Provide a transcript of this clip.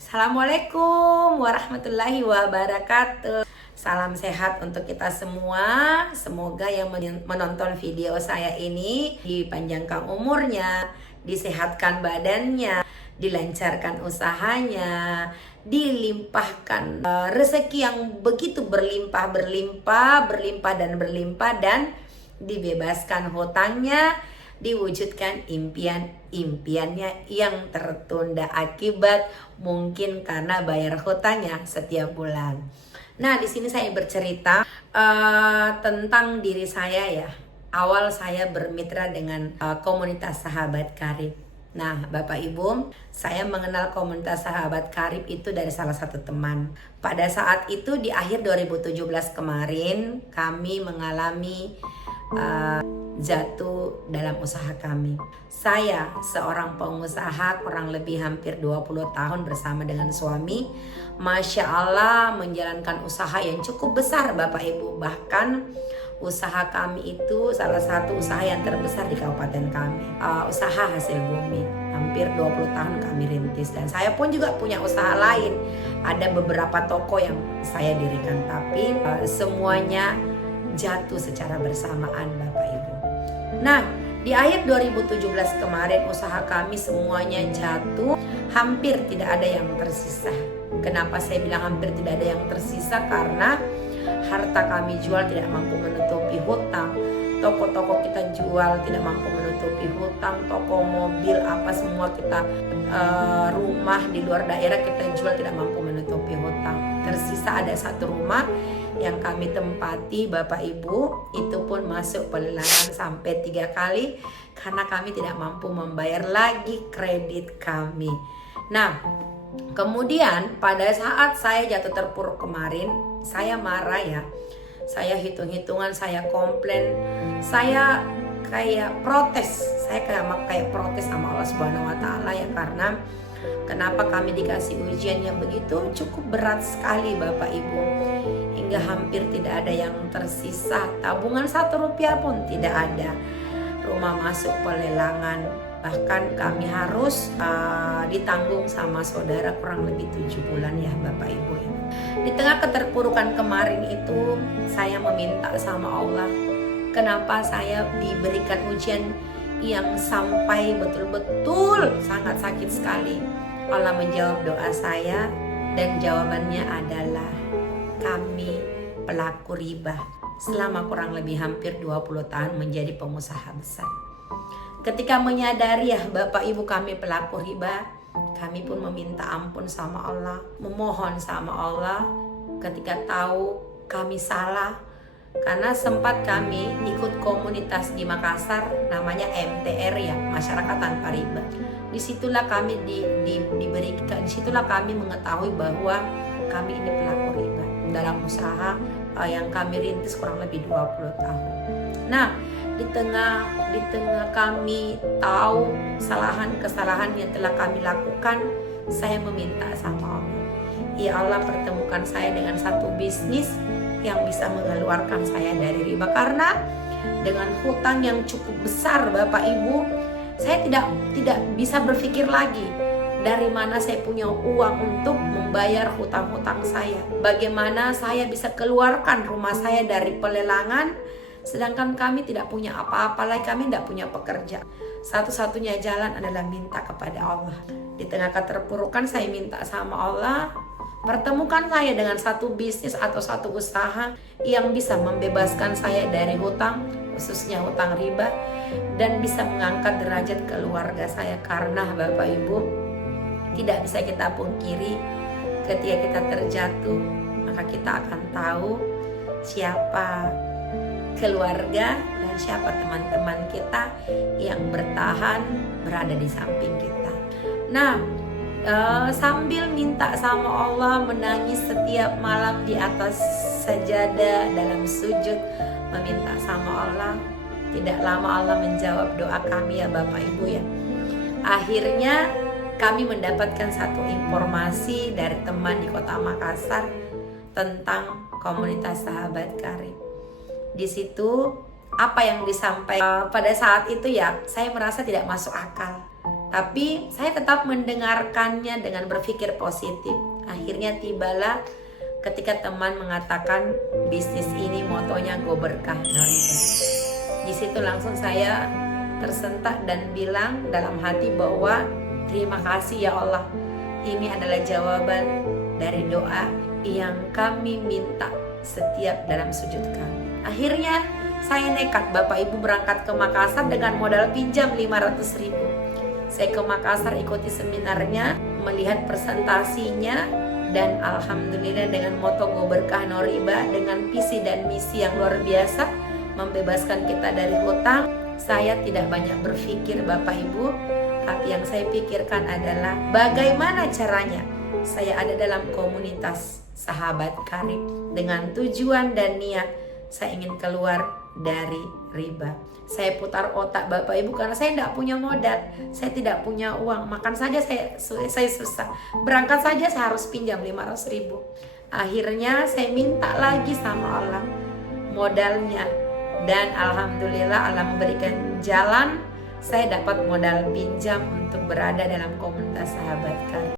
Assalamualaikum warahmatullahi wabarakatuh. Salam sehat untuk kita semua. Semoga yang menonton video saya ini dipanjangkan umurnya, disehatkan badannya, dilancarkan usahanya, dilimpahkan rezeki yang begitu berlimpah dan dibebaskan hutangnya, diwujudkan impiannya yang tertunda akibat mungkin karena bayar hutangnya setiap bulan. Nah, di sini saya bercerita tentang diri saya ya. Awal saya bermitra dengan komunitas Sahabat Karib. Nah, Bapak Ibu, saya mengenal komunitas Sahabat Karib itu dari salah satu teman. Pada saat itu di akhir 2017 kemarin, kami mengalami jatuh dalam usaha kami. Saya seorang pengusaha kurang lebih hampir 20 tahun bersama dengan suami. Masya Allah menjalankan usaha yang cukup besar Bapak Ibu. Bahkan usaha kami itu salah satu usaha yang terbesar di kabupaten kami. Usaha hasil bumi. Hampir 20 tahun kami rintis. Dan saya pun juga punya usaha lain. Ada beberapa toko yang saya dirikan. Tapi semuanya jatuh secara bersamaan Bapak Ibu. Nah, di akhir 2017 kemarin usaha kami semuanya jatuh, hampir tidak ada yang tersisa. Kenapa saya bilang hampir tidak ada yang tersisa? Karena harta kami jual tidak mampu menutupi hutang. Toko-toko kita jual tidak mampu menutupi hutang. Toko mobil apa semua kita rumah di luar daerah kita jual tidak mampu menutupi hutang. Tersisa ada satu rumah yang kami tempati Bapak Ibu, itu pun masuk pelelangan sampai 3 kali karena kami tidak mampu membayar lagi kredit kami. Nah, kemudian pada saat saya jatuh terpuruk kemarin, saya marah ya. Saya hitung-hitungan, saya komplain, saya kayak protes. Saya kayak protes sama Allah Subhanahu wa taala ya, karena kenapa kami dikasih ujian yang begitu cukup berat sekali Bapak Ibu, hingga hampir tidak ada yang tersisa. Tabungan 1 rupiah pun tidak ada. Rumah masuk pelelangan, bahkan kami harus ditanggung sama saudara kurang lebih 7 bulan ya Bapak Ibu ya. Di tengah keterpurukan kemarin itu saya meminta sama Allah, kenapa saya diberikan ujian yang sampai betul-betul sangat sakit sekali. Allah menjawab doa saya dan jawabannya adalah kami pelaku riba selama kurang lebih hampir 20 tahun menjadi pengusaha besar. Ketika menyadari ya Bapak Ibu kami pelaku riba, kami pun meminta ampun sama Allah, memohon sama Allah ketika tahu kami salah. Karena sempat kami ikut komunitas di Makassar namanya MTR ya, Masyarakat Tanpa Riba. Disitulah kami diberikan, disitulah kami mengetahui bahwa kami ini pelaku riba dalam usaha yang kami rintis kurang lebih 20 tahun. Nah, di tengah kami tahu kesalahan yang telah kami lakukan, saya meminta sama Allah, ya Allah pertemukan saya dengan satu bisnis yang bisa mengeluarkan saya dari riba. Karena dengan hutang yang cukup besar Bapak Ibu, saya tidak bisa berpikir lagi dari mana saya punya uang untuk membayar hutang-hutang saya. Bagaimana saya bisa keluarkan rumah saya dari pelelangan, sedangkan kami tidak punya apa-apa lagi, kami tidak punya pekerja. Satu-satunya jalan adalah minta kepada Allah. Di tengah keterpurukan saya minta sama Allah, pertemukan saya dengan satu bisnis atau satu usaha yang bisa membebaskan saya dari hutang, khususnya hutang riba, dan bisa mengangkat derajat keluarga saya. Karena Bapak Ibu, tidak bisa kita pungkiri ketika kita terjatuh, maka kita akan tahu siapa keluarga dan siapa teman-teman kita yang bertahan berada di samping kita. Nah, sambil minta sama Allah, menangis setiap malam di atas sajadah dalam sujud meminta sama Allah, tidak lama Allah menjawab doa kami ya Bapak Ibu ya. Akhirnya kami mendapatkan satu informasi dari teman di kota Makassar tentang komunitas Sahabat Karib. Di situ apa yang disampaikan pada saat itu ya, saya merasa tidak masuk akal. Tapi saya tetap mendengarkannya dengan berpikir positif. Akhirnya tibalah ketika teman mengatakan bisnis ini motonya go berkah no riba. Di situ langsung saya tersentak dan bilang dalam hati bahwa terima kasih ya Allah. Ini adalah jawaban dari doa yang kami minta setiap dalam sujud kami. Akhirnya saya nekat Bapak Ibu berangkat ke Makassar dengan modal pinjam 500.000. Saya ke Makassar ikuti seminarnya, melihat presentasinya, dan alhamdulillah dengan moto go berkah no riba, dengan visi dan misi yang luar biasa membebaskan kita dari hutang. Saya tidak banyak berpikir Bapak Ibu, tapi yang saya pikirkan adalah bagaimana caranya saya ada dalam komunitas sahabat karib dengan tujuan dan niat saya ingin keluar dari riba. Saya putar otak Bapak Ibu karena saya tidak punya modal, saya tidak punya uang, makan saja saya susah, berangkat saja saya harus pinjam 500.000. Akhirnya saya minta lagi sama Allah modalnya, dan alhamdulillah Allah memberikan jalan. Saya dapat modal pinjam untuk berada dalam komunitas sahabat karib.